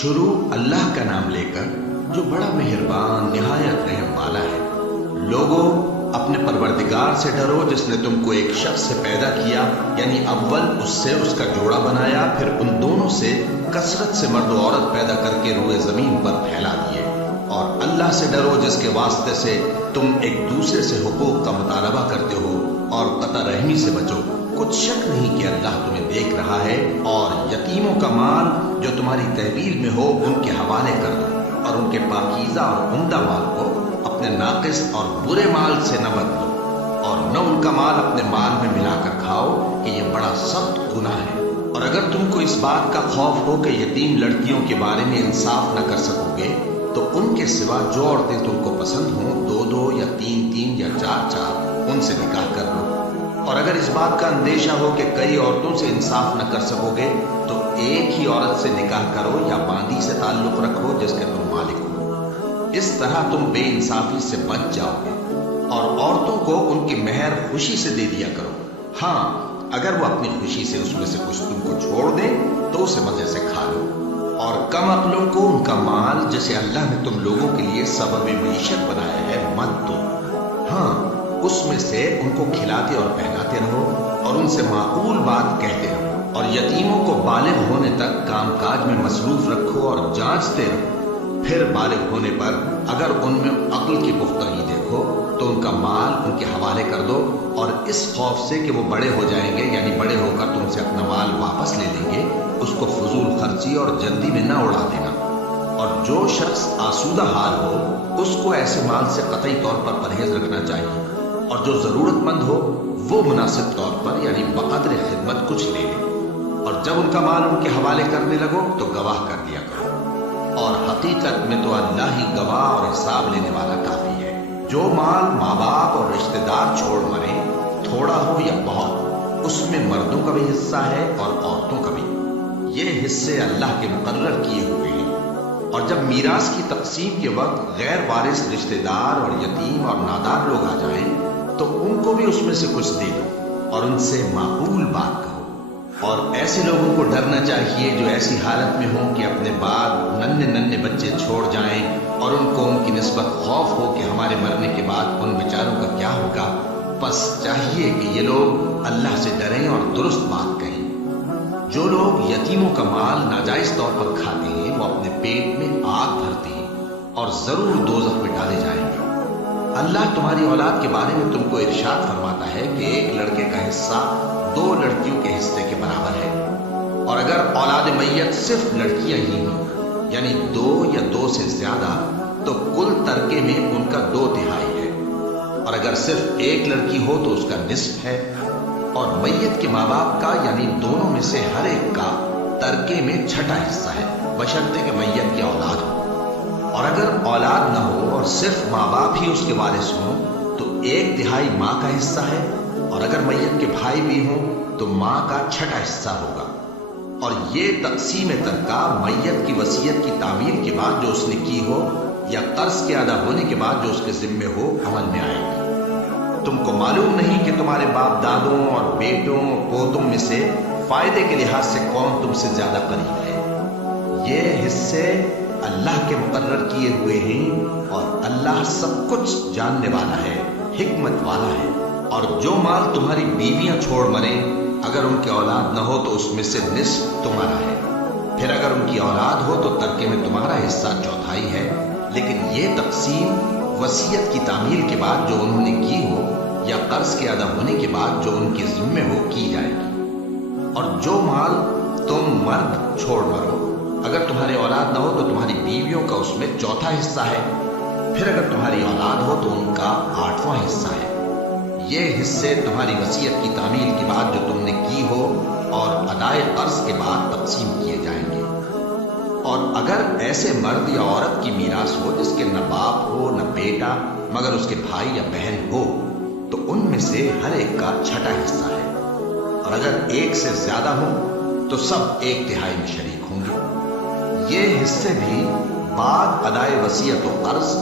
شروع اللہ کا نام لے کر جو بڑا مہربان نہایت رحم والا ہے۔ لوگوں، اپنے پروردگار سے ڈرو جس نے تم کو ایک شخص سے پیدا کیا، یعنی اول اس سے اس کا جوڑا بنایا، پھر ان دونوں سے کثرت سے مرد و عورت پیدا کر کے روئے زمین پر پھیلا دیے۔ اور اللہ سے ڈرو جس کے واسطے سے تم ایک دوسرے سے حقوق کا مطالبہ کرتے ہو، اور قطع رحمی سے بچو۔ کچھ شک نہیں کہ اللہ تمہیں دیکھ رہا ہے، اور یتیموں کا مال جو تمہاری تحویل میں ہو ان کے حوالے کر دو، اور ان کے پاکیزہ اور عمدہ مال کو اپنے ناقص اور برے مال سے نہ بدلو، اور نہ ان کا مال اپنے مال میں ملا کر کھاؤ کہ یہ بڑا سخت گناہ ہے۔ اور اگر تم کو اس بات کا خوف ہو کہ یتیم لڑکیوں کے بارے میں انصاف نہ کر سکو گے، تو ان کے سوا جو عورتیں تم کو پسند ہوں، دو دو یا تین تین یا چار چار، ان سے نکاح کر لو۔ اور اگر اس بات کا اندیشہ ہو کہ کئی عورتوں سے انصاف نہ کر سکو گے، تو ایک ہی عورت سے نکاح کرو یا باندی سے تعلق رکھو جس کے تم مالک ہو۔ اس طرح تم بے انصافی سے بچ جاؤ گے۔ اور عورتوں کو ان کی مہر خوشی سے دے دیا کرو۔ ہاں، اگر وہ اپنی خوشی سے اس میں سے کچھ تم کو چھوڑ دیں تو اسے مزے سے کھا لو۔ اور کم عقلوں کو ان کا مال جسے اللہ نے تم لوگوں کے لیے سبب معیشت بنایا ہے مت دو۔ ہاں، اس میں سے ان کو کھلاتے اور پہناتے رہو، اور ان سے معقول بات کہتے رہو۔ اور یتیموں کو بالغ ہونے تک کام کاج میں مصروف رکھو اور جانچتے رہو۔ پھر بالغ ہونے پر اگر ان میں عقل کی پختگی دیکھو تو ان کا مال ان کے حوالے کر دو، اور اس خوف سے کہ وہ بڑے ہو جائیں گے، یعنی بڑے ہو کر تم سے اپنا مال واپس لے لیں گے، اس کو فضول خرچی اور جلدی میں نہ اڑا دینا۔ اور جو شخص آسودہ حال ہو اس کو ایسے مال سے قطعی طور پر پرہیز رکھنا چاہیے، اور جو ضرورت مند ہو وہ مناسب طور پر یعنی بقدر خدمت کچھ لے لے۔ اور جب ان کا مال ان کے حوالے کرنے لگو تو گواہ کر دیا کرو، اور حقیقت میں تو اللہ ہی گواہ اور حساب لینے والا کافی ہے۔ جو مال ماں باپ اور رشتہ دار چھوڑ مرے، تھوڑا ہو یا بہت، اس میں مردوں کا بھی حصہ ہے اور عورتوں کا بھی۔ یہ حصے اللہ کے مقرر کیے ہوئے ہیں۔ اور جب میراث کی تقسیم کے وقت غیر وارث رشتہ دار اور یتیم اور نادار لوگ آ جائیں تو ان کو بھی اس میں سے کچھ دے دو، اور ان سے معقول بات کہو۔ اور ایسے لوگوں کو ڈرنا چاہیے جو ایسی حالت میں ہوں کہ اپنے بعد ننھے ننھے بچے چھوڑ جائیں، اور ان کو ان کی نسبت خوف ہو کہ ہمارے مرنے کے بعد ان بیچاروں کا کیا ہوگا۔ بس چاہیے کہ یہ لوگ اللہ سے ڈریں اور درست بات کہیں۔ جو لوگ یتیموں کا مال ناجائز طور پر کھاتے ہیں وہ اپنے پیٹ میں آگ بھرتے ہیں، اور ضرور دوزخ میں ڈالے جائیں گے۔ اللہ تمہاری اولاد کے بارے میں تم کو ارشاد فرماتا ہے کہ ایک لڑکے کا حصہ دو لڑکیوں کے حصے کے برابر ہے، اور اگر اولاد میت صرف لڑکیاں ہی ہوں، یعنی دو یا دو سے زیادہ، تو کل ترکے میں ان کا 2/3 ہے۔ اور اگر صرف ایک لڑکی ہو تو اس کا نصف ہے، اور میت کے ماں باپ کا یعنی دونوں میں سے ہر ایک کا ترکے میں 6واں حصہ ہے، بشرطے کہ میت کی اولاد ہو۔ اور اگر اولاد نہ ہو اور صرف ماں باپ ہی اس کے وارث ہوں تو 1/3 ماں کا حصہ ہے، اور اگر میت کے بھائی بھی ہوں تو ماں کا 6واں حصہ ہوگا۔ اور یہ تقسیم ترکہ میت کی وصیت کی تعمیل کے بعد جو اس نے کی ہو یا قرض کے ادا ہونے کے بعد جو اس کے ذمے ہو عمل میں آئے گی۔ تم کو معلوم نہیں کہ تمہارے باپ دادوں اور بیٹوں اور پوتوں میں سے فائدے کے لحاظ سے کون تم سے زیادہ قریب ہے۔ یہ حصے اللہ کے مقرر کیے ہوئے ہیں، اور اللہ سب کچھ جاننے والا ہے، حکمت والا ہے۔ اور جو مال تمہاری بیویاں چھوڑ مریں، اگر ان کی اولاد نہ ہو تو اس میں سے نصف تمہارا ہے۔ پھر اگر ان کی اولاد ہو تو ترکے میں تمہارا حصہ 1/4 ہے، لیکن یہ تقسیم وصیت کی تعمیل کے بعد جو انہوں نے کی ہو یا قرض کے ادا ہونے کے بعد جو ان کے ذمے ہو کی جائے گی۔ اور جو مال تم مرد چھوڑ مرو، اگر تمہاری اولاد نہ ہو تو تمہاری بیویوں کا اس میں 1/4 حصہ ہے۔ پھر اگر تمہاری اولاد ہو تو ان کا 8واں حصہ ہے۔ یہ حصے تمہاری وصیت کی تعمیل کے بعد جو تم نے کی ہو اور ادائے قرض کے بعد تقسیم کیے جائیں گے۔ اور اگر ایسے مرد یا عورت کی میراث ہو جس کے نہ باپ ہو نہ بیٹا مگر اس کے بھائی یا بہن ہو، تو ان میں سے ہر ایک کا 6واں حصہ ہے۔ اور اگر ایک سے زیادہ ہو تو سب 1/3 میں شریک ہوں گے۔ یہ حصے بھی بعد ادائے وصیت و قرض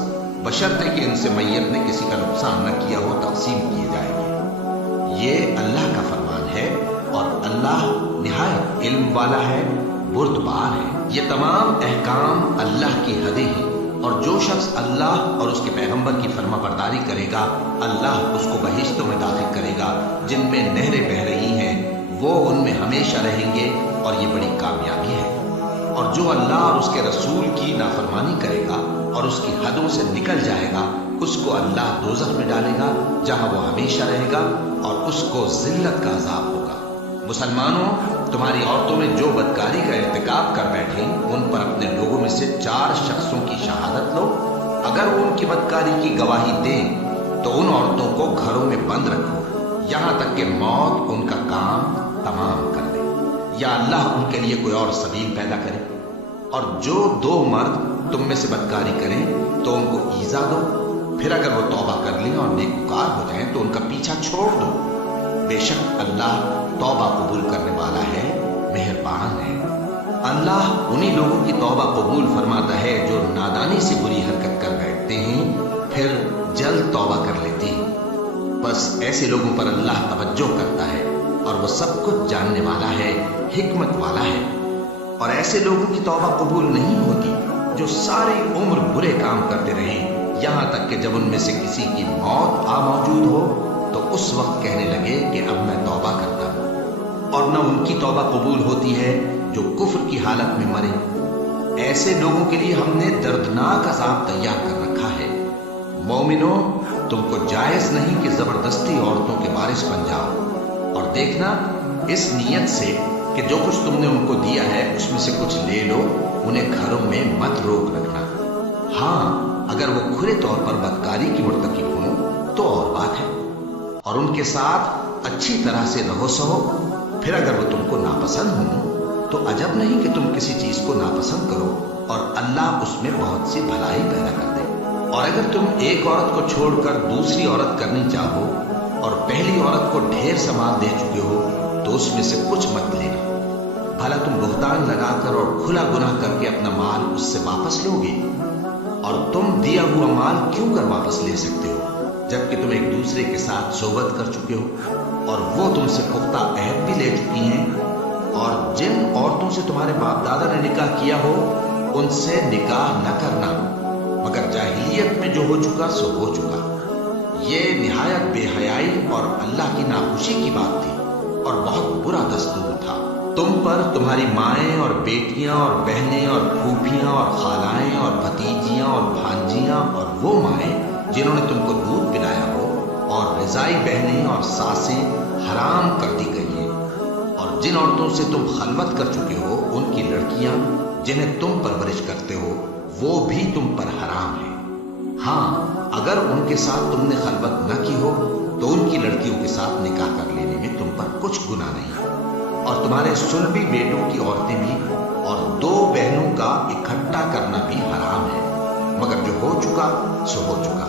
بشرطے کہ ان سے میت نے کسی کا نقصان نہ کیا ہو تقسیم کیے جائیں گے۔ یہ اللہ کا فرمان ہے، اور اللہ نہایت علم والا ہے، بردبار ہے۔ یہ تمام احکام اللہ کی حدیں ہیں، اور جو شخص اللہ اور اس کے پیغمبر کی فرما برداری کرے گا اللہ اس کو بہشتوں میں داخل کرے گا جن میں نہریں بہہ رہی ہیں، وہ ان میں ہمیشہ رہیں گے، اور یہ بڑی کامیابی ہے۔ اور جو اللہ اور اس کے رسول کی نافرمانی کرے گا اور اس کی حدوں سے نکل جائے گا اس کو اللہ دوزخ میں ڈالے گا جہاں وہ ہمیشہ رہے گا اور اس کو ذلت کا عذاب ہوگا۔ مسلمانوں، تمہاری عورتوں میں جو بدکاری کا ارتکاب کر بیٹھیں ان پر اپنے لوگوں میں سے 4 شخصوں کی شہادت لو۔ اگر وہ ان کی بدکاری کی گواہی دیں تو ان عورتوں کو گھروں میں بند رکھو یہاں تک کہ موت ان کا کام تمام کر دے، یا اللہ ان کے لیے کوئی اور سبیل پیدا کرے۔ اور جو 2 مرد تم میں سے بدکاری کریں تو ان کو ایذا دو، پھر اگر وہ توبہ کر لیں اور نیکوکار ہو جائیں تو ان کا پیچھا چھوڑ دو۔ بے شک اللہ توبہ قبول کرنے والا ہے، مہربان ہے۔ اللہ انہی لوگوں کی توبہ قبول فرماتا ہے جو نادانی سے بری حرکت کر بیٹھتے ہیں پھر جلد توبہ کر لیتے ہیں، بس ایسے لوگوں پر اللہ توجہ کرتا ہے اور وہ سب کچھ جاننے والا ہے، حکمت والا ہے۔ اور ایسے لوگوں کی توبہ قبول نہیں ہوتی جو ساری عمر برے کام کرتے رہیں یہاں تک کہ جب ان میں سے کسی کی موت آ موجود ہو تو اس وقت کہنے لگے کہ اب میں توبہ کرتا ہوں۔ اور نہ ان کی توبہ قبول ہوتی ہے جو کفر کی حالت میں مرے۔ ایسے لوگوں کے لیے ہم نے دردناک عذاب تیار کر رکھا ہے۔ مومنوں، تم کو جائز نہیں کہ زبردستی عورتوں کے وارث بن جاؤ، اور دیکھنا اس نیت سے کہ جو کچھ تم نے ان کو دیا ہے اس میں سے کچھ لے لو، انہیں گھروں میں مت روک رکھنا۔ ہاں، اگر وہ کھلے طور پر بدکاری کی مرتکب ہوں تو اور بات ہے، اور ان کے ساتھ اچھی طرح سے رہو سہو۔ پھر اگر وہ تم کو ناپسند ہوں تو عجب نہیں کہ تم کسی چیز کو ناپسند کرو اور اللہ اس میں بہت سی بھلائی پیدا کر دے۔ اور اگر تم ایک عورت کو چھوڑ کر دوسری عورت کرنی چاہو اور پہلی عورت کو ڈھیر سامان دے چکے ہو تو اس میں سے کچھ مت لینا، بھلا تم بہتان لگا کر اور کھلا گناہ کر کے اپنا مال اس سے واپس لو گے؟ اور تم دیا ہوا مال کیوں کر واپس لے سکتے ہو جبکہ تم ایک دوسرے کے ساتھ صحبت کر چکے ہو اور وہ تم سے پختہ عہد بھی لے چکی ہیں؟ اور جن عورتوں سے تمہارے باپ دادا نے نکاح کیا ہو ان سے نکاح نہ کرنا مگر جاہلیت میں جو ہو چکا سو ہو چکا۔ یہ نہایت بے حیائی اور اللہ کی ناخوشی کی بات تھی اور بہت برا دستور تھا۔ تم پر تمہاری مائیں اور بیٹیاں اور بہنیں اور پھوپھیاں اور خالائیں اور بھتیجیاں اور بھانجیاں اور وہ مائیں جنہوں نے تم کو دودھ پلایا ہو اور رضائی بہنیں اور ساسیں حرام کر دی گئی ہیں، اور جن عورتوں سے تم خلوت کر چکے ہو ان کی لڑکیاں جنہیں تم پرورش کرتے ہو وہ بھی تم پر حرام ہیں۔ ہاں، اگر ان کے ساتھ تم نے خلوت نہ کی ہو تو ان کی لڑکیوں کے ساتھ نکاح کر لینے میں تم پر کچھ گناہ نہیں، اور تمہارے سلبی بیٹوں کی عورتیں بھی اور 2 بہنوں کا اکٹھا کرنا بھی حرام ہے، مگر جو ہو چکا سو ہو چکا۔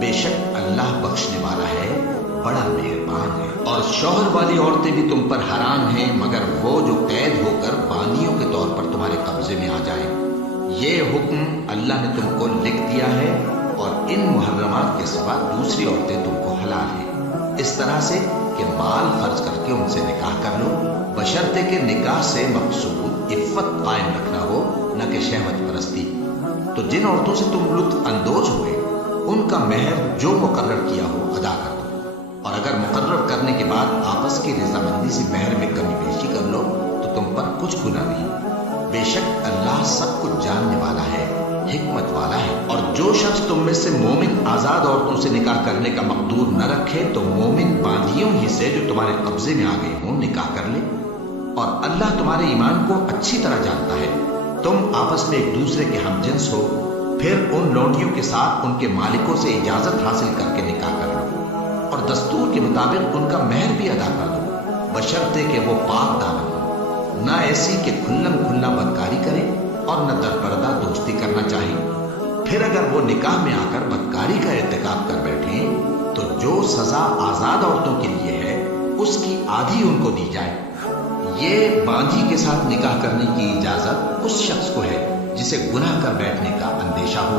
بے شک اللہ بخشنے والا ہے، بڑا مہربان ہے۔ اور شوہر والی عورتیں بھی تم پر حرام ہیں مگر وہ جو قید ہو کر باندیوں کے طور پر تمہارے قبضے میں آ جائیں۔ یہ حکم اللہ نے تم کو لکھ دیا ہے، اور ان محرمات کے سوا دوسری عورتیں تم کو حلال ہیں، اس طرح سے کہ مال خرچ کر کے ان سے نکاح کر لو، بشرطے کہ نکاح سے مقصود عفت قائم رکھنا ہو نہ کہ شہوت پرستی۔ تو جن عورتوں سے تم لطف اندوز ہوئے ان کا مہر جو مقرر کیا ہو ادا کر دو، اور اگر مقرر کرنے کے بعد آپس کی رضامندی سے مہر میں کمی بیشی کر لو تو تم پر کچھ گناہ نہیں۔ بے شک اللہ سب کچھ جاننے والا ہے، حکمت والا ہے۔ اور جو شخص تم میں سے مومن آزاد عورتوں سے نکاح کرنے کا مقدور نہ رکھے تو مومن باندیوں ہی سے جو تمہارے قبضے میں آ گئی ہوں نکاح کر لے، اور اللہ تمہارے ایمان کو اچھی طرح جانتا ہے۔ تم آپس میں ایک دوسرے کے ہم جنس ہو، پھر ان لونڈیوں کے ساتھ ان کے مالکوں سے اجازت حاصل کر کے نکاح کر لو، اور دستور کے مطابق ان کا مہر بھی ادا کر دو، بشرطے کہ وہ پاک دامن ہو، نہ ایسی کہ کھلم کھلا بدکاری کرے اور نہ درپردہ دوستی کرنا چاہے۔ پھر اگر وہ نکاح میں آ کر بدکاری کا ارتکاب کر بیٹھے تو جو سزا آزاد عورتوں کے لیے ہے اس کی آدھی ان کو دی جائے۔ یہ باندھی کے ساتھ نکاح کرنے کی اجازت اس شخص کو ہے جسے گناہ کر بیٹھنے کا اندیشہ ہو،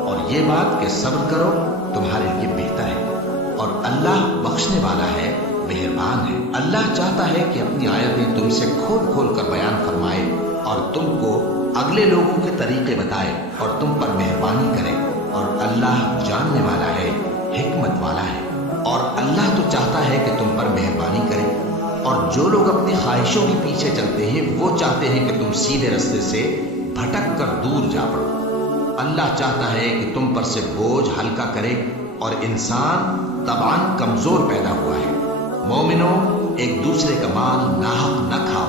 اور یہ بات کہ صبر کرو تمہارے لیے بہتر ہے، اور اللہ بخشنے والا ہے، مہربان ہے۔ اللہ چاہتا ہے کہ اپنی آیتیں تم سے کھول کھول کر بیان فرمائے اور تم کو اگلے لوگوں کے طریقے بتائے اور تم پر مہربانی کرے، اور اللہ جاننے والا ہے، حکمت والا ہے۔ اور اللہ تو چاہتا ہے کہ تم پر مہربانی کرے، اور جو لوگ اپنی خواہشوں کے پیچھے چلتے ہیں وہ چاہتے ہیں کہ تم سیدھے رستے سے بھٹک کر دور جا پڑو۔ اللہ چاہتا ہے کہ تم پر سے بوجھ ہلکا کرے، اور انسان طبعاً کمزور پیدا ہوا ہے۔ مومنوں، ایک دوسرے کا مال ناحق نہ کھاؤ۔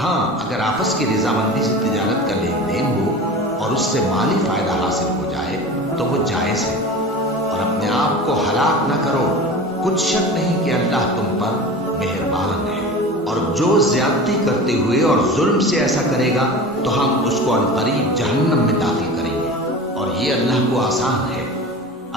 ہاں، اگر آپس کی رضامندی سے تجارت کا لین دین ہو اور اس سے مالی فائدہ حاصل ہو جائے تو وہ جائز ہے، اور اپنے آپ کو ہلاک نہ کرو، کچھ شک نہیں کہ اللہ تم پر مہربان ہے۔ اور جو زیادتی کرتے ہوئے اور ظلم سے ایسا کرے گا تو ہم اس کو عنقریب جہنم میں داخل کریں گے، اور یہ اللہ کو آسان ہے۔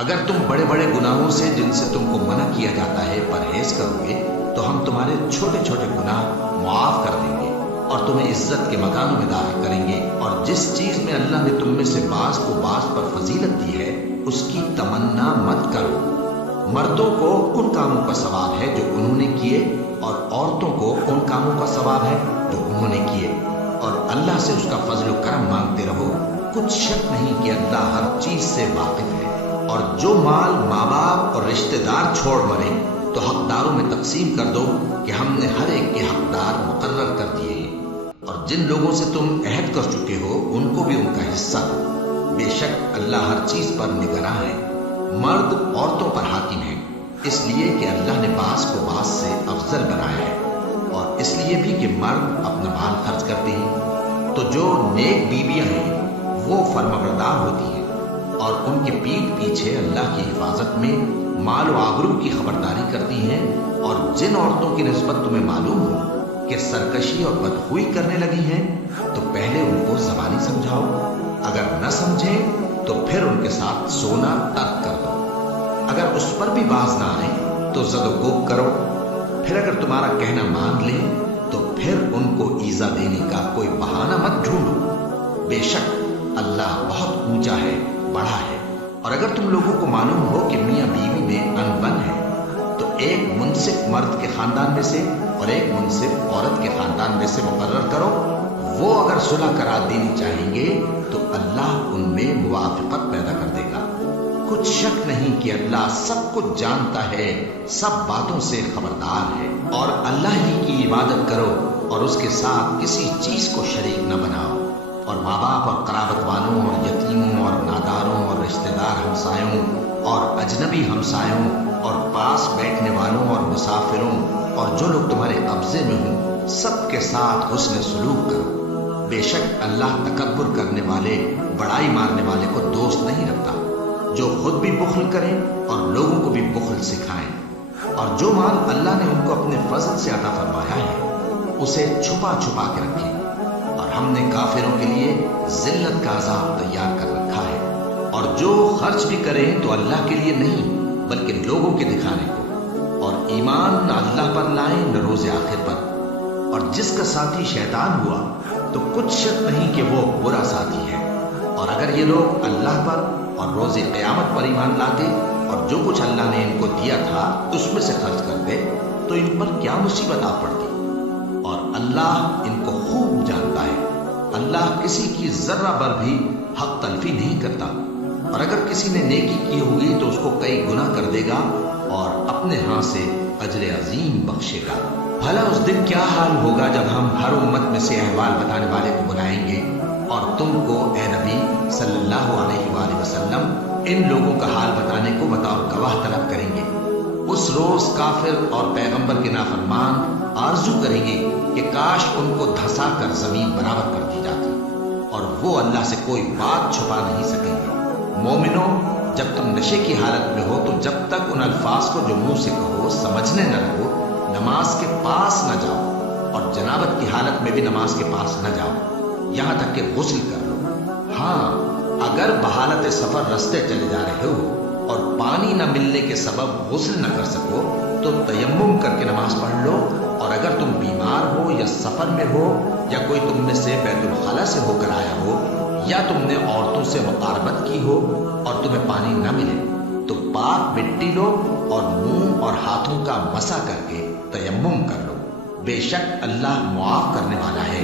اگر تم بڑے بڑے گناہوں سے جن سے تم کو منع کیا جاتا ہے پرہیز کرو گے تو ہم تمہارے چھوٹے چھوٹے گناہ معاف کر دیں گے اور تمہیں عزت کے مکانوں میں داخل کریں گے۔ اور جس چیز میں اللہ نے تم میں سے بعض کو بعض پر فضیلت دی ہے اس کی تمنا مت کرو۔ مردوں کو ان کاموں کا ثواب ہے جو انہوں نے کیے، اور عورتوں کو ان کاموں کا ثواب ہے جو انہوں نے کیے، اور اللہ سے اس کا فضل و کرم مانگتے رہو، کچھ شک نہیں کہ اللہ ہر چیز سے واقف ہے۔ اور جو مال ماں باپ اور رشتہ دار چھوڑ مرے تو حقداروں میں تقسیم کر دو کہ ہم نے ہر ایک کے حقدار مقرر کر دیے ہیں، اور جن لوگوں سے تم عہد کر چکے ہو ان کو بھی ان کا حصہ دو۔ بے شک اللہ ہر چیز پر نگراں ہے۔ مرد عورتوں پر حاکم ہے، اس لیے کہ اللہ نے بعض کو بعض سے افضل بنایا ہے، اور اس لیے بھی کہ مرد اپنا مال خرچ کرتے ہیں۔ تو جو نیک بیویاں ہیں وہ فرمانبردار ہوتی ہیں، اور ان کے پیٹھ پیچھے اللہ کی حفاظت میں مال و آبرو کی خبرداری کرتی ہیں۔ اور جن عورتوں کی نسبت تمہیں معلوم ہو کہ سرکشی اور بدخوئی کرنے لگی ہیں تو پہلے ان کو زبانی سمجھاؤ، اگر نہ سمجھیں تو پھر ان کے ساتھ سونا ترک کر دو۔ اگر اس پر بھی باز نہ آئے تو زد و کوب کرو، پھر اگر تمہارا کہنا مان لیں تو پھر ان کو ایذا دینے کا کوئی بہانہ مت ڈھونڈو۔ بے شک اللہ بہت اونچا ہے، بڑا ہے۔ اور اگر تم لوگوں کو معلوم ہو کہ میاں بیوی میں انبن ہے تو ایک منصف مرد کے خاندان میں سے اور ایک منصف عورت کے خاندان میں سے مقرر کرو، وہ اگر صلح قرار دینی چاہیں گے تو اللہ ان میں موافقت پیدا کر دے گا۔ کچھ شک نہیں کہ اللہ سب کچھ جانتا ہے، سب باتوں سے خبردار ہے۔ اور اللہ ہی کی عبادت کرو اور اس کے ساتھ کسی چیز کو شریک نہ بناؤ، اور ماں باپ اور قرابت والوں اور یتیموں اور ناداروں اور رشتہ دار ہمسایوں اور اجنبی ہمسایوں اور پاس بیٹھنے والوں اور مسافروں اور جو لوگ تمہارے قبضے میں ہوں سب کے ساتھ حسن سلوک کرو۔ بے شک اللہ تکبر کرنے والے، بڑائی مارنے والے کو دوست نہیں رکھتا، جو خود بھی بخل کریں اور لوگوں کو بھی بخل سکھائیں۔ اور جو مال اللہ نے ان کو اپنے فضل سے عطا فرمایا ہے اسے چھپا چھپا کے رکھیں، اور ہم نے کافروں کے لیے ذلت کا عذاب تیار کر رکھا ہے۔ اور جو خرچ بھی کریں تو اللہ کے لیے نہیں بلکہ لوگوں کے دکھانے کو، اور ایمان نہ اللہ پر لائیں نہ روز آخر پر۔ اور جس کا ساتھی شیطان ہوا تو کچھ شک نہیں کہ وہ برا ساتھی ہے۔ اور اگر یہ لوگ اللہ پر اور روز قیامت پر ایمان لاتے اور جو کچھ اللہ نے ان کو دیا تھا اس میں سے خرچ کرتے تو ان پر کیا مصیبت آ پڑتی۔ اور اللہ ان کو خوب جانتا ہے، اللہ کسی کی ذرہ بر بھی حق تلفی نہیں کرتا۔ اور اگر کسی نے نیکی کی ہوئی تو اس کو کئی گنا کر دے گا اور اپنے ہاں سے اجر عظیم بخشے گا۔ بھلا اس دن کیا حال ہوگا جب ہم ہر امت میں سے احوال بتانے والے کو بلائیں گے اور تم کو اے نبی صلی اللہ علیہ وآلہ وسلم ان لوگوں کا حال بتانے کو بطور گواہ طلب کریں گے۔ اس روز کافر اور پیغمبر کے نافرمان آرزو کریں گے کہ کاش ان کو دھسا کر زمین برابر کر دی جاتی، اور وہ اللہ سے کوئی بات چھپا نہیں سکیں گے۔ مومنوں، جب تم نشے کی حالت میں ہو تو جب تک ان الفاظ کو جو منہ سے کہو سمجھنے نہ لگو نماز کے پاس نہ جاؤ، اور جنابت کی حالت میں بھی نماز کے پاس نہ جاؤ یہاں تک کہ غسل کر لو۔ ہاں، اگر بحالت سفر رستے چلے جا رہے ہو اور پانی نہ ملنے کے سبب غسل نہ کر سکو تو تیمم کر کے نماز پڑھ لو، اور اگر تم بیمار ہو یا سفر میں ہو یا کوئی تم میں سے بیت الخلا سے ہو کر آیا ہو یا تم نے عورتوں سے مقاربت کی ہو اور تمہیں پانی نہ ملے تو پاک مٹی لو اور منہ اور ہاتھوں کا مسح کر کے تیمم کر لو۔ بے شک اللہ معاف کرنے والا ہے،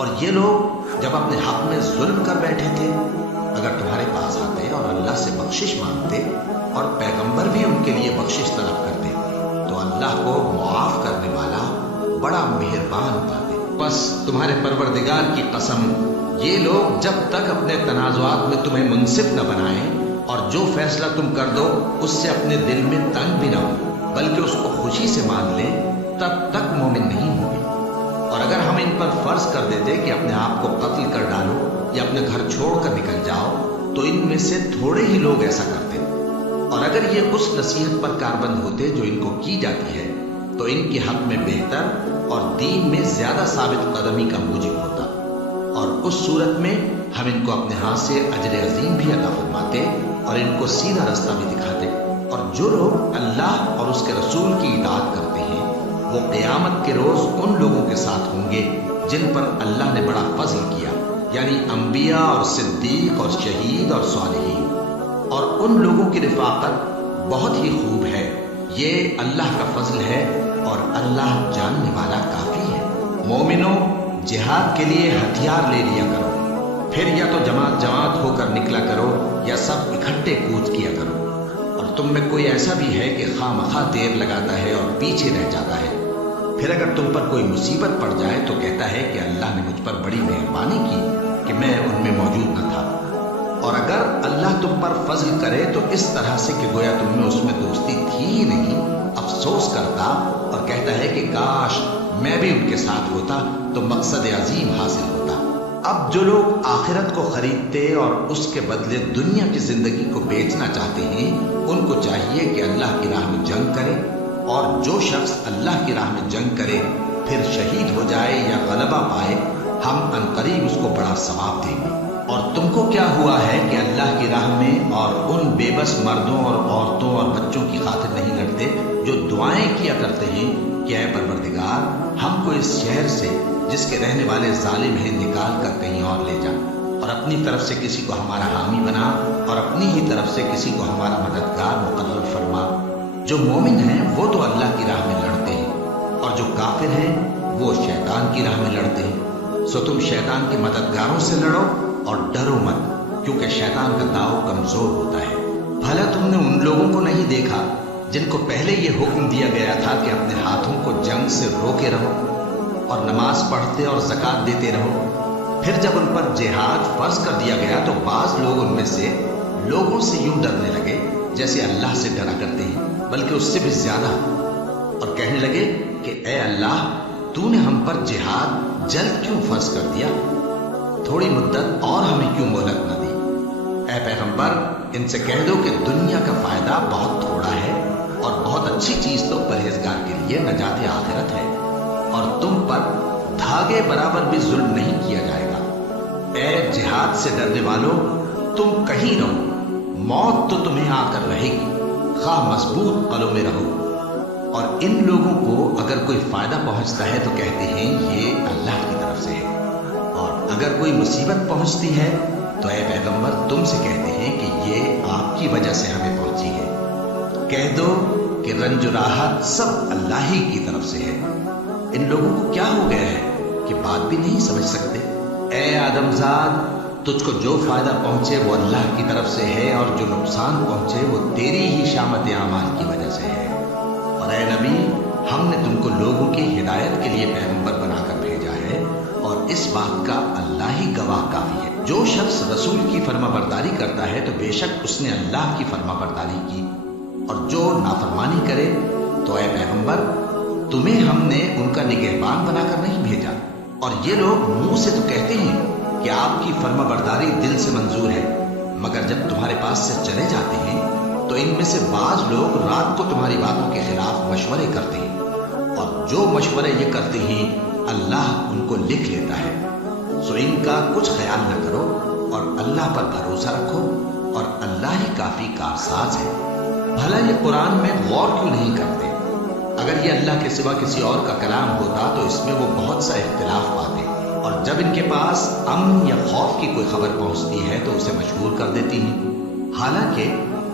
اور یہ لوگ جب اپنے حق میں ظلم کر بیٹھے تھے، اگر تمہارے پاس آتے اور اللہ سے بخشش مانگتے اور پیغمبر بھی ان کے لیے بخشش طلب کرتے تو اللہ کو معاف کرنے والا بڑا مہربان پاتے۔ بس تمہارے پروردگار کی قسم، یہ لوگ جب تک اپنے تنازعات میں تمہیں منصف نہ بنائیں اور جو فیصلہ تم کر دو اس سے اپنے دل میں تنگ بھی نہ ہو بلکہ اس کو خوشی سے مان لیں، تب تک مومن نہیں ہوں گے۔ اور اگر ہم ان پر فرض کر دیتے کہ اپنے آپ کو قتل کر ڈالو یا اپنے گھر چھوڑ کر نکل جاؤ تو ان میں سے تھوڑے ہی لوگ ایسا کرتے، اور اگر یہ اس نصیحت پر کاربند ہوتے جو ان کو کی جاتی ہے تو ان کے حق میں بہتر اور دین میں زیادہ ثابت قدمی کا موجب ہوتا، اور اس صورت میں ہم ان کو اپنے ہاتھ سے اجر عظیم بھی عطا فرماتے اور ان کو سیدھا رستہ بھی دکھاتے۔ اور جو لوگ اللہ اور اس کے رسول کی اطاعت کرتے ہیں وہ قیامت کے روز ان لوگوں کے ساتھ ہوں گے جن پر اللہ نے بڑا فضل کیا، یعنی انبیاء اور صدیق اور شہید اور صالحین، اور ان لوگوں کی رفاقت بہت ہی خوب ہے۔ یہ اللہ کا فضل ہے اور اللہ جاننے والا کافی ہے۔ مومنوں، جہاد کے لیے ہتھیار لے لیا کرو، پھر یا تو جماعت جماعت ہو کر نکلا کرو یا سب اکٹھے کوچ کیا کرو۔ اور تم میں کوئی ایسا بھی ہے کہ خواہ مخواہ دیر لگاتا ہے اور پیچھے رہ جاتا ہے، پھر اگر تم پر کوئی مصیبت پڑ جائے تو کہتا ہے کہ اللہ نے مجھ پر بڑی مہربانی کی کہ میں ان میں موجود نہ تھا۔ اور اگر اللہ تم پر فضل کرے تو اس طرح سے کہ گویا تم میں اس میں دوستی تھی ہی نہیں، افسوس کرتا اور کہتا ہے کہ کاش میں بھی ان کے ساتھ ہوتا تو مقصد عظیم حاصل ہوتا۔ اب جو لوگ آخرت کو خریدتے اور اس کے بدلے دنیا کی زندگی کو بیچنا چاہتے ہیں ان کو چاہیے کہ اللہ کی راہ میں جنگ کرے، اور جو شخص اللہ کی راہ میں جنگ کرے پھر شہید ہو جائے یا غلبہ پائے ہم عنقریب اس کو بڑا ثواب دیں گے۔ اور تم کو کیا ہوا ہے کہ اللہ کی راہ میں اور ان بے بس مردوں اور عورتوں اور بچوں کی خاطر نہیں لڑتے جو دعائیں کیا کرتے ہیں کہ اے پروردگار ہم کو اس شہر سے جس کے رہنے والے ظالم ہیں نکال کر کہیں اور لے جا، اور اپنی طرف سے کسی کو ہمارا حامی بنا اور اپنی ہی طرف سے کسی کو ہمارا مددگار مقرر فرما۔ جو مومن ہیں وہ تو اللہ کی راہ میں لڑتے ہیں اور جو کافر ہیں وہ شیطان کی راہ میں لڑتے ہیں، سو تم شیطان کے مددگاروں سے لڑو اور ڈرو مت، کیونکہ شیطان کا داؤ کمزور ہوتا ہے۔ بھلا تم نے ان لوگوں کو نہیں دیکھا جن کو پہلے یہ حکم دیا گیا تھا کہ اپنے ہاتھوں کو جنگ سے روکے رہو اور نماز پڑھتے اور زکوٰۃ دیتے رہو، پھر جب ان پر جہاد فرض کر دیا گیا تو بعض لوگ ان میں سے لوگوں سے یوں ڈرنے لگے جیسے اللہ سے ڈرا کرتے ہیں، بلکہ اس سے بھی زیادہ، اور کہنے لگے کہ اے اللہ تو نے ہم پر جہاد جلد کیوں فرض کر دیا، تھوڑی مدت اور ہمیں کیوں مہلت نہ دی۔ اے پیغمبر ان سے کہہ دو کہ دنیا کا فائدہ بہت تھوڑا ہے اور بہت اچھی چیز تو پرہیزگار کے لیے نجات آخرت ہے، اور تم پر دھاگے برابر بھی ظلم نہیں کیا جائے گا۔ اے جہاد سے ڈرنے والوں، تم کہیں رہو، موت تو تمہیں آ کر رہے گی، خواہ مضبوط قلوں میں رہو۔ اور ان لوگوں کو اگر کوئی فائدہ پہنچتا ہے تو کہتے ہیں یہ اللہ کی طرف سے ہے، اور اگر کوئی مصیبت پہنچتی ہے تو اے پیغمبر تم سے کہتے ہیں کہ یہ آپ کی وجہ سے ہمیں پہنچی ہے۔ کہہ دو کہ رنج و راحت سب اللہ ہی کی طرف سے ہے۔ ان لوگوں کو کیا ہو گیا ہے کہ بات بھی نہیں سمجھ سکتے؟ اے آدم زاد، تجھ کو جو فائدہ پہنچے وہ اللہ کی طرف سے ہے، اور جو نقصان پہنچے وہ تیری ہی شامت اعمال کی وجہ سے ہے۔ اور اے نبی، ہم نے تم کو لوگوں کی ہدایت کے لیے پیغمبر بنا کر بھیجا ہے، اور اس بات کا اللہ ہی گواہ کافی ہے۔ جو شخص رسول کی فرما برداری کرتا ہے تو بے شک اس نے اللہ کی فرما برداری کی، اور جو نافرمانی کرے تو اے پیغمبر تمہیں ہم نے ان کا نگہبان بنا کر نہیں بھیجا۔ اور یہ لوگ منہ سے تو کہتے ہیں کہ آپ کی فرما برداری دل سے منظور ہے، مگر جب تمہارے پاس سے چلے جاتے ہیں تو ان میں سے بعض لوگ رات کو تمہاری باتوں کے خلاف مشورے کرتے ہیں، اور جو مشورے یہ کرتے ہیں اللہ ان کو لکھ لیتا ہے۔ سو ان کا کچھ خیال نہ کرو اور اللہ پر بھروسہ رکھو، اور اللہ ہی کافی کارساز ہے۔ بھلا یہ قرآن میں غور کیوں نہیں کرتے؟ اگر یہ اللہ کے سوا کسی اور کا کلام ہوتا تو اس میں وہ بہت سا اختلاف پاتے، اور جب ان کے پاس امن یا خوف کی کوئی خبر پہنچتی ہے تو اسے مشہور کر دیتی ہیں، حالانکہ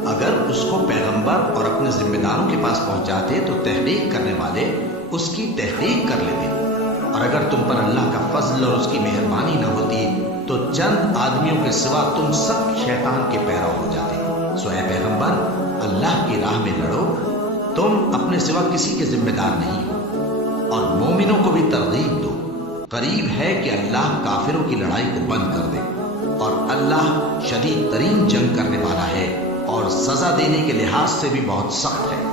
اگر اس کو پیغمبر اور اپنے ذمہ داروں کے پاس پہنچاتے تو تحقیق کرنے والے اس کی تحقیق کر لیتے، اور اگر تم پر اللہ کا فضل اور اس کی مہربانی نہ ہوتی تو چند آدمیوں کے سوا تم سب شیطان کے پیرو ہو جاتے۔ سو اے پیغمبر، اللہ کی راہ میں لڑو، تم اپنے سوا کسی کے ذمہ دار نہیں ہو، اور مومنوں کو بھی ترغیب دو۔ قریب ہے کہ اللہ کافروں کی لڑائی کو بند کر دے، اور اللہ شدید ترین جنگ کرنے والا ہے اور سزا دینے کے لحاظ سے بھی بہت سخت ہے۔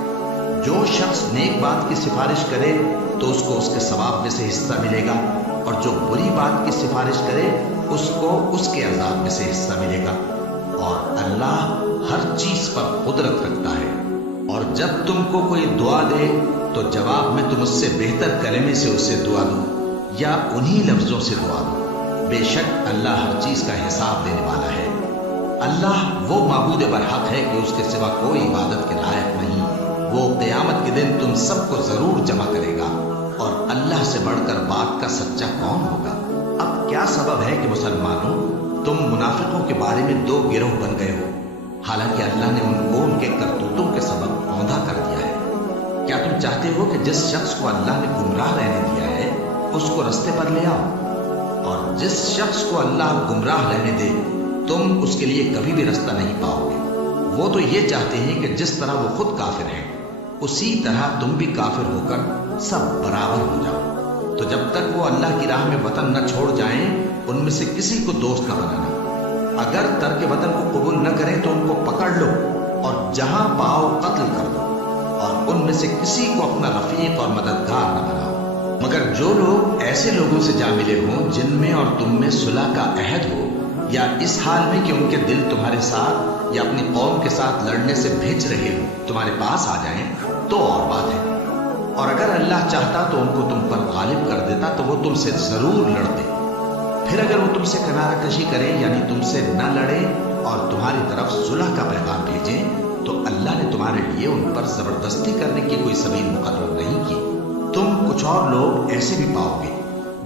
جو شخص نیک بات کی سفارش کرے تو اس کو اس کے ثواب میں سے حصہ ملے گا، اور جو بری بات کی سفارش کرے اس کو اس کے عذاب میں سے حصہ ملے گا، اور اللہ ہر چیز پر قدرت رکھتا ہے۔ اور جب تم کو کوئی دعا دے تو جواب میں تم اس سے بہتر کلمے سے اسے دعا دو یا انہی لفظوں سے دعا دو، بے شک اللہ ہر چیز کا حساب دینے والا ہے۔ اللہ وہ معبود برحق ہے کہ اس کے سوا کوئی عبادت کے لائق نہیں۔ وہ قیامت کے دن تم سب کو ضرور جمع کرے گا، اور اللہ سے بڑھ کر بات کا سچا کون ہوگا؟ اب کیا سبب ہے کہ مسلمانوں تم منافقوں کے بارے میں دو گروہ بن گئے ہو، حالانکہ اللہ نے ان کو ان کے کرتوتوں کے سبب اوندھا کر دیا ہے؟ کیا تم چاہتے ہو کہ جس شخص کو اللہ نے گمراہ رہنے دیا ہے اس کو رستے پر لے آؤ، اور جس شخص کو اللہ گمراہ رہنے دے تم اس کے لیے کبھی بھی رستہ نہیں پاؤ گے؟ وہ تو یہ چاہتے ہیں کہ جس طرح وہ خود کافر ہیں اسی طرح تم بھی کافر ہو کر سب برابر ہو جاؤ۔ تو جب تک وہ اللہ کی راہ میں وطن نہ چھوڑ جائیں ان میں سے کسی کو دوست نہ بنانا۔ اگر ترک وطن کو قبول نہ کریں تو ان کو پکڑ لو اور جہاں پاؤ قتل کر دو، اور ان میں سے کسی کو اپنا رفیق اور مددگار نہ بناؤ، مگر جو لوگ ایسے لوگوں سے جا ملے ہوں جن میں اور تم میں صلح کا عہد ہو، یا اس حال میں کہ ان کے دل تمہارے ساتھ یا اپنی قوم کے ساتھ لڑنے سے بھج رہے ہو تمہارے پاس آ جائیں تو اور بات ہے۔ اور اگر اللہ چاہتا تو ان کو تم پر غالب کر دیتا تو وہ تم سے ضرور لڑتے۔ پھر اگر وہ تم سے کنارہ کشی کریں یعنی تم سے نہ لڑیں اور تمہاری طرف صلح کا پیغام بھیجیں تو اللہ نے تمہارے لیے ان پر زبردستی کرنے کی کوئی سبیل مقرر نہیں کی۔ تم کچھ اور لوگ ایسے بھی پاؤ گے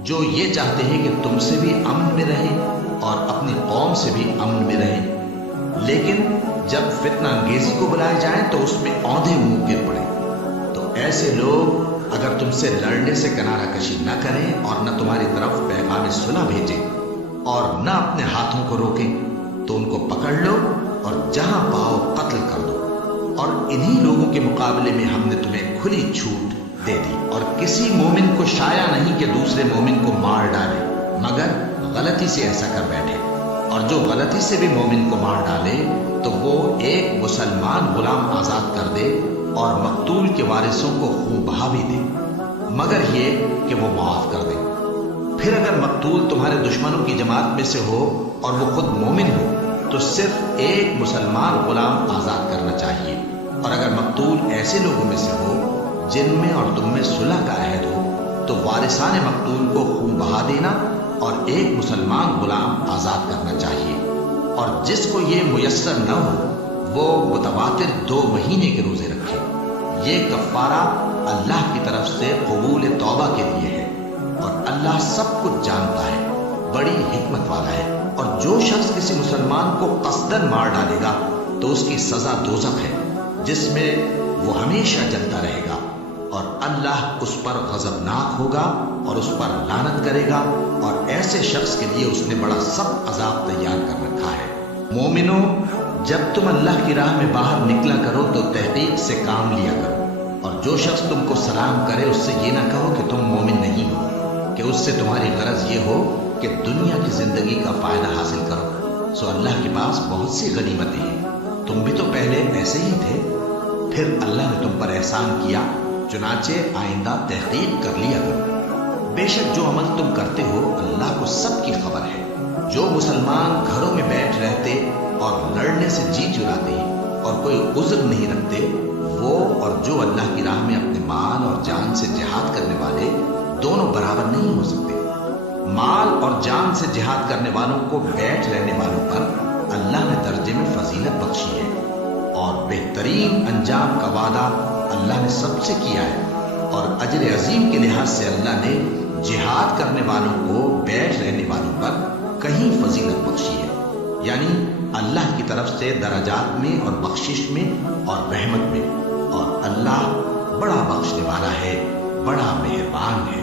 جو یہ چاہتے ہیں کہ تم سے بھی امن میں رہیں اور اپنی قوم سے بھی امن میں رہیں، لیکن جب فتنہ انگیزی کو بلائے جائیں تو اس میں اوندھے منہ گر پڑے۔ تو ایسے لوگ اگر تم سے لڑنے سے کنارہ کشی نہ کریں اور نہ تمہاری طرف پیغام صلح بھیجیں اور نہ اپنے ہاتھوں کو روکیں تو ان کو پکڑ لو اور جہاں پاؤ قتل کر دو۔ اور انہی لوگوں کے مقابلے میں ہم نے تمہیں کھلی چھوٹ دے دی، اور کسی مومن کو شایع نہیں کہ دوسرے مومن کو مار ڈالے مگر غلطی سے ایسا کر بیٹھے، اور جو غلطی سے بھی مومن کو مار ڈالے تو وہ ایک مسلمان غلام آزاد کر دے اور مقتول کے وارثوں کو خون بہا بھی دے، مگر یہ کہ وہ معاف کر دے۔ پھر اگر مقتول تمہارے دشمنوں کی جماعت میں سے ہو اور وہ خود مومن ہو تو صرف ایک مسلمان غلام آزاد کرنا چاہیے، اور اگر مقتول ایسے لوگوں میں سے ہو جن میں اور تم میں صلح کا عہد ہو تو وارثان مقتول کو خون بہا دینا اور ایک مسلمان غلام آزاد کرنا چاہیے، اور جس کو یہ میسر نہ ہو وہ متواتر 2 مہینے کے روزے رکھے۔ یہ کفارہ اللہ کی طرف سے قبول توبہ کے لیے ہے، اور اللہ سب کچھ جانتا ہے، بڑی حکمت والا ہے۔ اور جو شخص کسی مسلمان کو قصداً مار ڈالے گا تو اس کی سزا دوزخ ہے جس میں وہ ہمیشہ جلتا رہے گا، اور اللہ اس پر غضبناک ہوگا اور اس پر لعنت کرے گا، اور ایسے شخص کے لیے اس نے بڑا سخت عذاب تیار کر رکھا ہے۔ مومنوں، جب تم اللہ کی راہ میں باہر نکلا کرو تو تحقیق سے کام لیا کرو، اور جو شخص تم کو سلام کرے اس سے یہ نہ کہو کہ تم مومن نہیں ہو، کہ اس سے تمہاری غرض یہ ہو کہ دنیا کی زندگی کا فائدہ حاصل کرو۔ سو اللہ کے پاس بہت سی غنیمتیں ہیں، تم بھی تو پہلے ایسے ہی تھے، پھر اللہ نے تم پر احسان کیا، چنانچہ آئندہ تحقیق کر لیا کرو۔ بے شک جو عمل تم کرتے ہو اللہ کو سب کی خبر ہے۔ جو مسلمان گھروں میں بیٹھ رہتے اور لڑنے سے جی چراتے ہیں اور کوئی عذر نہیں رکھتے، وہ اور جو اللہ کی راہ میں اپنے مال اور جان سے جہاد کرنے والے دونوں برابر نہیں ہو سکتے۔ مال اور جان سے جہاد کرنے والوں کو بیٹھ رہنے والوں پر اللہ نے درجے میں فضیلت بخشی ہے، اور بہترین انجام کا وعدہ اللہ نے سب سے کیا ہے، اور اجر عظیم کے لحاظ سے اللہ نے جہاد کرنے والوں کو بیٹھ رہنے والوں پر کہیں فضیلت بخشی ہے، یعنی اللہ کی طرف سے درجات میں اور بخشش میں اور رحمت میں، اور اللہ بڑا بخشنے والا ہے، بڑا مہربان ہے۔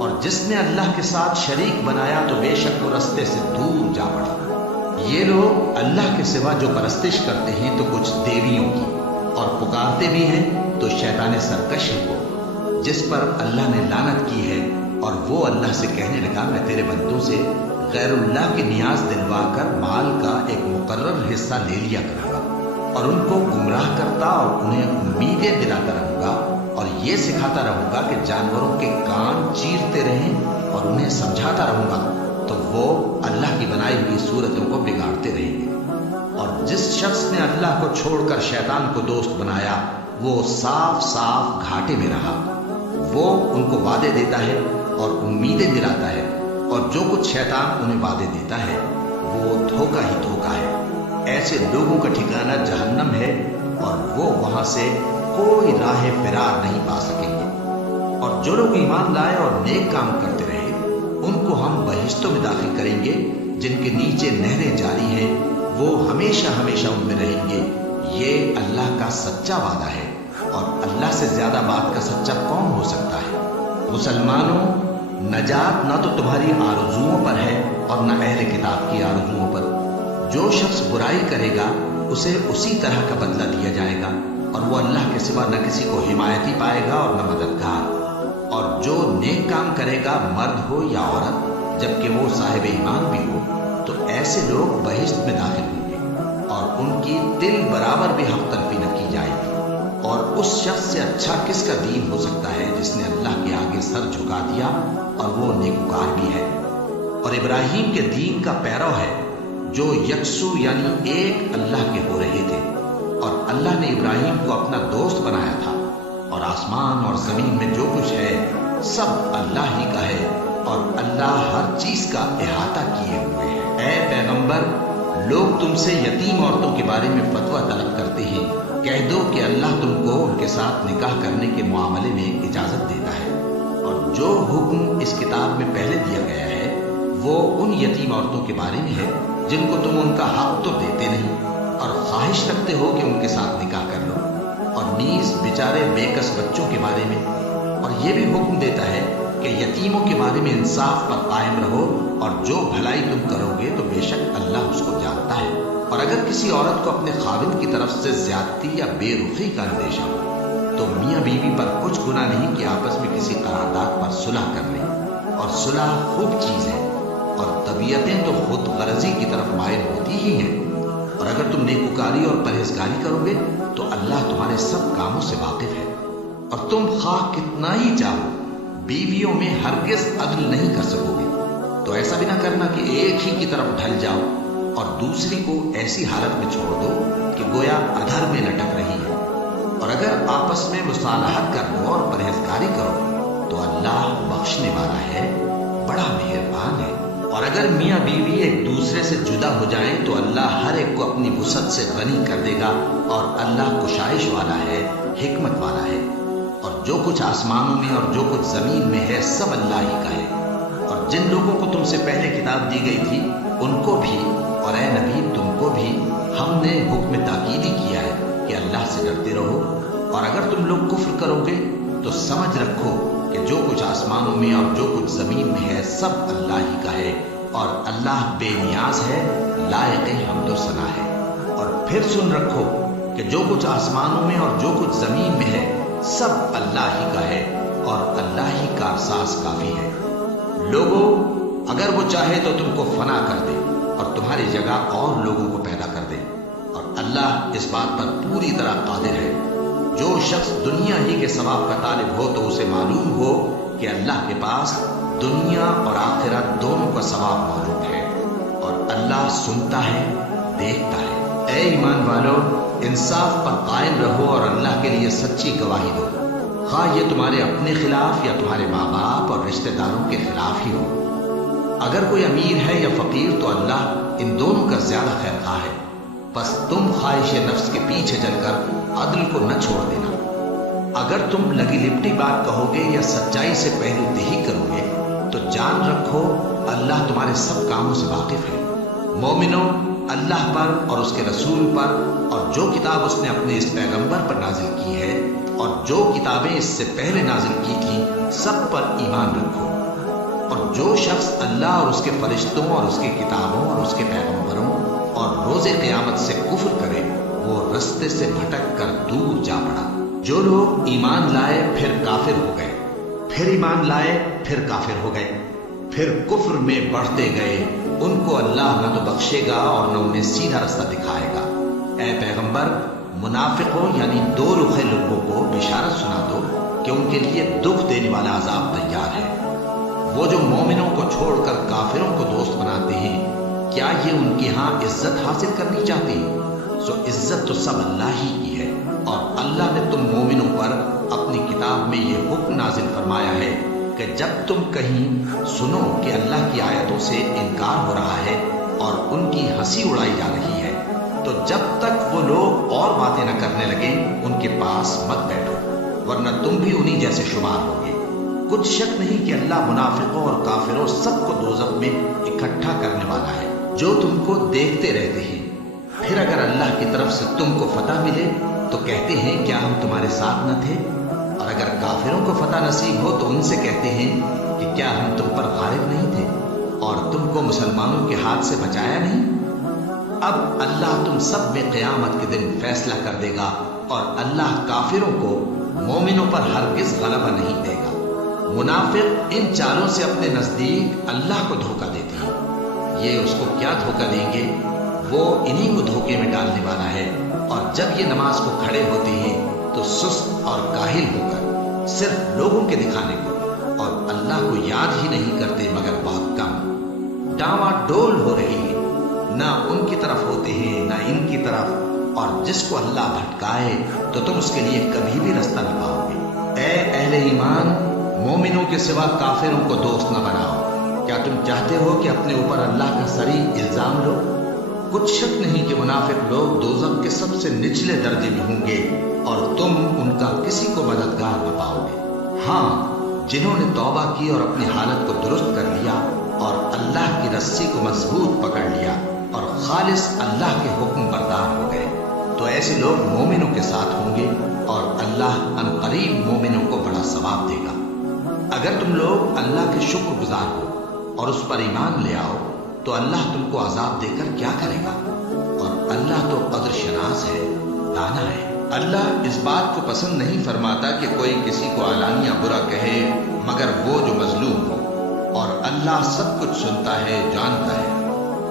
اور جس نے اللہ کے ساتھ شریک بنایا تو بے شک وہ رستے سے دور جا پڑا۔ یہ لوگ اللہ کے سوا جو پرستش کرتے ہیں تو کچھ دیویوں کی، اور پکارتے بھی ہیں تو شیطان سرکش کو، جس پر اللہ نے لعنت کی ہے۔ اور وہ اللہ سے کہنے لگا میں تیرے بندوں سے غیر اللہ کی نیاز دلوا کر مال کا ایک مقرر حصہ لے لیا کروں گا، اور ان کو گمراہ کرتا اور انہیں امیدیں دلاتا رہوں گا، اور یہ سکھاتا رہوں گا کہ جانوروں کے کان چیرتے رہیں اور انہیں سمجھاتا رہوں گا، تو وہ اللہ کی بنائی ہوئی صورتوں کو بگاڑتے رہیں گے۔ اور جس شخص نے اللہ کو چھوڑ کر شیطان کو دوست بنایا وہ صاف صاف گھاٹے میں رہا۔ وہ ان کو وعدے دیتا ہے اور امیدیں دلاتا ہے، اور جو کچھ شیطان انہیں وعدے دیتا ہے وہ دھوکہ ہی دھوکہ ہے۔ ایسے لوگوں کا ٹھکانہ جہنم ہے، اور وہ وہاں سے کوئی راہ فرار نہیں پا سکیں گے۔ اور جو لوگ ایمان لائے اور نیک کام کرتے رہے ان کو ہم بہشتوں میں داخل کریں گے جن کے نیچے نہریں جاری ہیں، وہ ہمیشہ ہمیشہ ان میں رہیں گے۔ یہ اللہ کا سچا وعدہ ہے، اور اللہ سے زیادہ بات کا سچا کون ہو سکتا ہے؟ مسلمانوں، نجات نہ تو تمہاری آرزوؤں پر ہے اور نہ اہل کتاب کی آرزوؤں پر۔ جو شخص برائی کرے گا اسے اسی طرح کا بدلہ دیا جائے گا، اور وہ اللہ کے سوا نہ کسی کو حمایتی پائے گا اور نہ مددگار۔ اور جو نیک کام کرے گا مرد ہو یا عورت جبکہ وہ صاحب ایمان بھی ہو تو ایسے لوگ بہشت میں داخل ہوں گے، اور ان کی دل برابر بھی حق تلفی نہ کی جائے گی۔ اور اس شخص سے اچھا کس کا دین ہو سکتا ہے جس نے اللہ کے آگے سر جھکا دیا اور وہ نیکوکار بھی ہے، اور ابراہیم کے دین کا پیرو ہے جو یکسو یعنی ایک اللہ کے ہو رہے تھے۔ اور اللہ نے ابراہیم کو اپنا دوست بنایا تھا، اور آسمان اور زمین میں جو کچھ ہے سب اللہ ہی کا ہے، اور اللہ ہر چیز کا احاطہ کیے ہوئے ہے۔ اے پیغمبر، لوگ تم سے یتیم عورتوں کے بارے میں فتویٰ طلب کرتے ہیں، کہہ دو کہ اللہ تم کو ان کے ساتھ نکاح کرنے کے معاملے میں اجازت دیتا ہے، اور جو حکم اس کتاب میں پہلے دیا گیا ہے وہ ان یتیم عورتوں کے بارے میں ہے جن کو تم ان کا حق تو دیتے نہیں، اور خواہش رکھتے ہو کہ ان کے ساتھ نکاح کر لو، اور نیز بیچارے بے کس بچوں کے بارے میں۔ اور یہ بھی حکم دیتا ہے کہ یتیموں کے بارے میں انصاف پر قائم رہو، اور جو بھلائی تم کرو گے تو بے شک اللہ اس کو جانتا ہے۔ اور اگر کسی عورت کو اپنے خاوند کی طرف سے زیادتی یا بے رخی کا اندیشہ ہو تو میاں بیوی پر کچھ گناہ نہیں کہ آپس میں کسی قرارداد پر صلح کر لیں، اور صلح خوب چیز ہے، اور طبیعتیں تو خود غرضی کی طرف مائل ہوتی ہی ہیں۔ اور اگر تم نیکوکاری اور پرہیزگاری کرو گے تو اللہ تمہارے سب کاموں سے واقف ہے۔ اور تم خواہ کتنا ہی چاہو بیویوں میں ہرگز عدل نہیں کر سکو گے، تو ایسا بھی نہ کرنا کہ ایک ہی کی طرف ڈھل جاؤ اور دوسری کو ایسی حالت میں چھوڑ دو کہ گویا ادھر میں لٹک رہی ہے۔ اور اگر آپس میں مصالحت کر لو اور پرہیزگاری کرو تو اللہ بخشنے والا ہے، بڑا مہربان ہے۔ اور اگر میاں بیوی ایک دوسرے سے جدا ہو جائیں تو اللہ ہر ایک کو اپنی وسعت سے غنی کر دے گا، اور اللہ کشائش والا ہے، حکمت والا ہے۔ اور جو کچھ آسمانوں میں اور جو کچھ زمین میں ہے سب اللہ ہی کا ہے۔ اور جن لوگوں کو تم سے پہلے کتاب دی گئی تھی ان کو بھی، اور اے نبی تم کو بھی ہم نے حکم تاکیدی کیا ہے کہ اللہ سے ڈرتے رہو، اور اگر تم لوگ کفر کرو گے تو سمجھ رکھو کہ جو کچھ آسمانوں میں اور جو کچھ زمین میں ہے سب اللہ ہی کا ہے، اور اللہ بے نیاز ہے، لائق حمد و ثنا ہے۔ اور پھر سن رکھو کہ جو کچھ آسمانوں میں اور جو کچھ زمین میں ہے سب اللہ ہی کا ہے، اور اللہ ہی کا احساس کافی ہے۔ لوگوں، اگر وہ چاہے تو تم کو فنا کر دے اور تمہاری جگہ اور لوگوں کو پیدا کر دے، اور اللہ اس بات پر پوری طرح قادر ہے۔ جو شخص دنیا ہی کے ثواب کا طالب ہو تو اسے معلوم ہو کہ اللہ کے پاس دنیا اور آخرت دونوں کا ثواب موجود ہے، اور اللہ سنتا ہے، دیکھتا ہے۔ اے ایمان والو، انصاف پر قائم رہو اور اللہ کے لیے سچی گواہی دو، خواہ یہ تمہارے اپنے خلاف یا تمہارے ماں باپ اور رشتہ داروں کے خلاف ہی ہو۔ اگر کوئی امیر ہے یا فقیر تو اللہ ان دونوں کا زیادہ خیر خواہ ہے، بس تم خواہش نفس کے پیچھے چل کر عدل کو نہ چھوڑ دینا۔ اگر تم لگی لپٹی بات کہو گے یا سچائی سے پہلو دہی کرو گے تو جان رکھو اللہ تمہارے سب کاموں سے واقف ہے۔ مومنوں، اللہ پر اور اس کے رسول پر اور جو کتاب اس نے اپنے اس پیغمبر پر نازل کی ہے اور جو کتابیں اس سے پہلے نازل کی تھیں سب پر ایمان رکھو، اور جو شخص اللہ اور اس کے فرشتوں اور اس کی کتابوں اور اس کے پیغمبروں اور روز قیامت سے کفر کرے وہ رستے سے بھٹک کر دور جا پڑا۔ جو لوگ ایمان لائے پھر کافر ہو گئے، پھر ایمان لائے پھر کافر ہو گئے، پھر کفر میں بڑھتے گئے، ان کو اللہ نہ تو بخشے گا اور نہ انہیں سیدھا رستہ دکھائے گا۔ اے پیغمبر، منافقوں یعنی دو رخے لوگوں کو بشارت سنا دو کہ ان کے لیے دکھ دینے والا عذاب تیار ہے۔ وہ جو مومنوں کو چھوڑ کر کافروں کو دوست بناتے ہیں، کیا یہ ان کے ہاں عزت حاصل کرنی چاہتے ہیں؟ سو عزت تو سب اللہ ہی کی ہے، اور اللہ نے تم مومنوں پر اپنی کتاب میں یہ حکم نازل فرمایا ہے کہ جب تم کہیں سنو کہ اللہ کی آیتوں سے انکار ہو رہا ہے اور ان کی ہنسی اڑائی جا رہی ہے، تو جب تک وہ لوگ اور باتیں نہ کرنے لگیں ان کے پاس مت بیٹھو، ورنہ تم بھی انہی جیسے شمار ہوگے۔ کچھ شک نہیں کہ اللہ منافقوں اور کافروں سب کو دوزخ میں اکٹھا کرنے والا ہے، جو تم کو دیکھتے رہتے ہیں۔ پھر اگر اللہ کی طرف سے تم کو فتح ملے تو کہتے ہیں کیا ہم تمہارے ساتھ نہ تھے، اور اگر کافروں کو فتح نصیب ہو تو ان سے کہتے ہیں کہ کیا ہم تم پر غالب نہیں تھے اور تم کو مسلمانوں کے ہاتھ سے بچایا نہیں۔ اب اللہ تم سب میں قیامت کے دن فیصلہ کر دے گا، اور اللہ کافروں کو مومنوں پر ہرگز غلبہ نہیں دے گا۔ منافق ان چالوں سے اپنے نزدیک اللہ کو دھوکہ دیتے ہیں، یہ اس کو کیا دھوکہ دیں گے، وہ انہی کو دھوکے میں ڈالنے والا ہے۔ اور جب یہ نماز کو کھڑے ہوتے ہیں تو سست اور کاہل ہو کر صرف لوگوں کے دکھانے کو اور اللہ کو یاد ہی نہیں کرتے مگر بہت کم، ڈاواں ڈول ہو رہی ہے، نہ ان کی طرف ہوتے ہیں نہ ان کی طرف، اور جس کو اللہ بھٹکائے تو تم اس کے لیے کبھی بھی رستہ نہ پاؤ گے۔ اے اہل ایمان، مومنوں کے سوا کافروں کو دوست نہ بناؤ۔ کیا تم چاہتے ہو کہ اپنے اوپر اللہ کا صریح الزام لو؟ کچھ شک نہیں کہ منافق لوگ دوزخ کے سب سے نچلے درجے میں ہوں گے، اور تم ان کا کسی کو مددگار نہ پاؤ گے۔ ہاں، جنہوں نے توبہ کی اور اپنی حالت کو درست کر لیا اور اللہ کی رسی کو مضبوط پکڑ لیا اور خالص اللہ کے حکم بردار ہو گئے، تو ایسے لوگ مومنوں کے ساتھ ہوں گے، اور اللہ عنقریب مومنوں کو بڑا ثواب دے گا۔ اگر تم لوگ اللہ کے شکر گزار ہو اور اس پر ایمان لے آؤ تو اللہ تم کو عذاب دے کر کیا کرے گا، اور اللہ تو قدر شناس ہے، دانا ہے۔ اللہ اس بات کو پسند نہیں فرماتا کہ کوئی کسی کو علانیہ برا کہے مگر وہ جو مظلوم ہو، اور اللہ سب کچھ سنتا ہے، جانتا ہے۔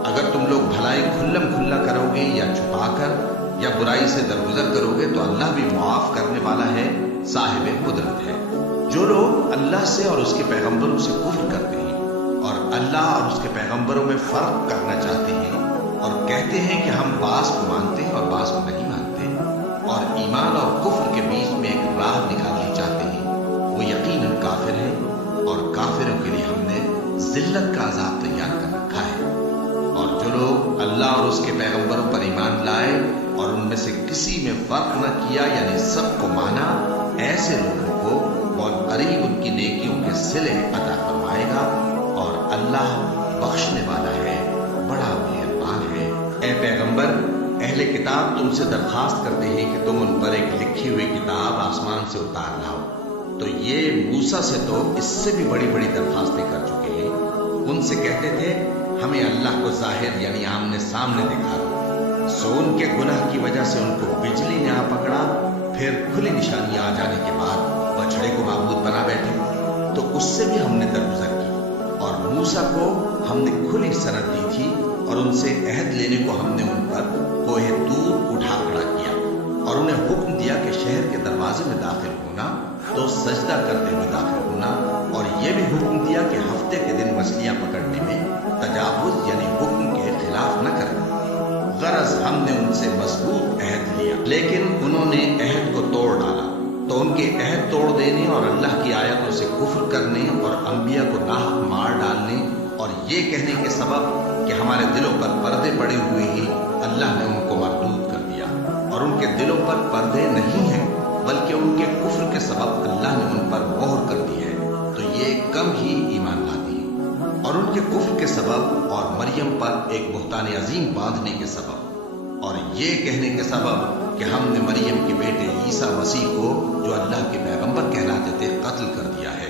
اگر تم لوگ بھلائی کھلم کھلا کرو گے یا چھپا کر یا برائی سے درگزر کرو گے تو اللہ بھی معاف کرنے والا ہے، صاحب قدرت ہے۔ جو لوگ اللہ سے اور اس کے پیغمبروں سے کفر کرتے ہیں اور اللہ اور اس کے پیغمبروں میں فرق کرنا چاہتے ہیں اور کہتے ہیں کہ ہم بعض کو مانتے ہیں اور بعض کو نہیں مانتے، اور ایمان اور کفر کے بیچ میں ایک راہ نکالنی چاہتے ہیں، وہ یقیناً کافر ہے، اور کافروں کے لیے ہم نے ذلت کا عذاب تیار کر رکھا ہے۔ اور جو لوگ اللہ اور اس کے پیغمبروں پر ایمان لائے اور ان میں سے کسی میں فرق نہ کیا یعنی سب کو مانا، ایسے لوگوں کو بہت قریب ان کی نیکیوں کے صلے عطا فرمائے گا، اور اللہ بخشنے والا ہے، بڑا مہربان ہے۔ اے پیغمبر، اہل کتاب تم سے درخواست کرتے ہیں کہ تم ان پر ایک لکھی ہوئی کتاب آسمان سے اتار لاؤ، تو یہ موسیٰ سے تو اس سے بھی بڑی بڑی درخواستیں کر چکے ہیں۔ ان سے کہتے تھے ہمیں اللہ کو ظاہر یعنی آمنے سامنے دکھا دو، سو ان کے گناہ کی وجہ سے ان کو بجلی نے آ پکڑا، پھر کھلی نشانیاں آ جانے کے بعد بچڑے کو معبود بنا بیٹھے، تو اس سے بھی ہم نے درگزر کی، اور موسیٰ کو ہم نے کھلی سند دی تھی، اور ان سے عہد لینے کو ہم نے ان پر کوہ طور اٹھا کھڑا کیا، اور انہیں حکم دیا کہ شہر کے دروازے میں داخل ہونا تو سجدہ کرتے ہوئے داخل ہونا، اور یہ بھی حکم دیا کہ ہفتے کے دن مچھلیاں پکڑنے میں تجاوز یعنی حکم کے خلاف نہ کرنا۔ غرض ہم نے ان سے مضبوط عہد لیا، لیکن انہوں نے عہد کو توڑ ڈالا، تو ان کے عہد توڑ دینے اور اللہ کی آیتوں سے کفر کرنے اور انبیاء کو ناحق مار ڈالنے اور یہ کہنے کے سبب کہ ہمارے دلوں پر پردے پڑے ہوئے ہیں، اللہ نے ان کو مردود کر دیا، اور ان کے دلوں پر پردے نہیں ہیں بلکہ ان کے کفر کے سبب اللہ نے ان پر مہر کر دی ہے، تو یہ کم ہی ایمان لاتی ہیں، اور ان کے کفر کے سبب اور مریم پر ایک بہتان عظیم باندھنے کے سبب اور یہ کہنے کے سبب کہ ہم نے مریم کے بیٹے عیسیٰ مسیح کو جو اللہ کے پیغمبر کہلاتے تھے قتل کر دیا ہے،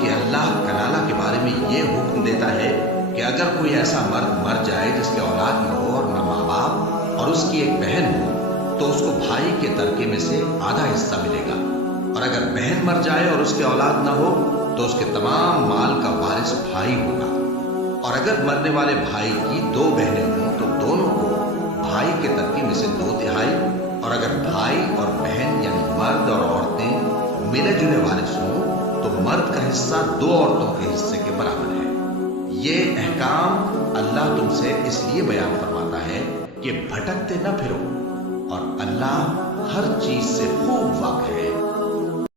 کہ اللہ کلالہ کے بارے میں یہ حکم دیتا ہے کہ اگر کوئی ایسا مرد مر جائے جس کے اولاد نہ ہو اور نہ ماں باپ اور اس کی ایک بہن ہو تو اس کو بھائی کے ترکے میں سے آدھا حصہ ملے گا، اور اگر بہن مر جائے اور اس کے اولاد نہ ہو تو اس کے تمام مال کا وارث بھائی ہوگا، اور اگر مرنے والے بھائی کی 2 بہنیں ہوں تو دونوں کو بھائی کے ترکے میں سے 2/3، اور اگر بھائی اور بہن یعنی مرد اور عورتیں ملے جلے وارث ہوں تو مرد کا حصہ 2 عورتوں کے حصے کے برابر ہے۔ یہ احکام اللہ تم سے اس لیے بیان فرماتا ہے کہ بھٹکتے نہ پھرو، اور اللہ ہر چیز سے خوب واقف ہے۔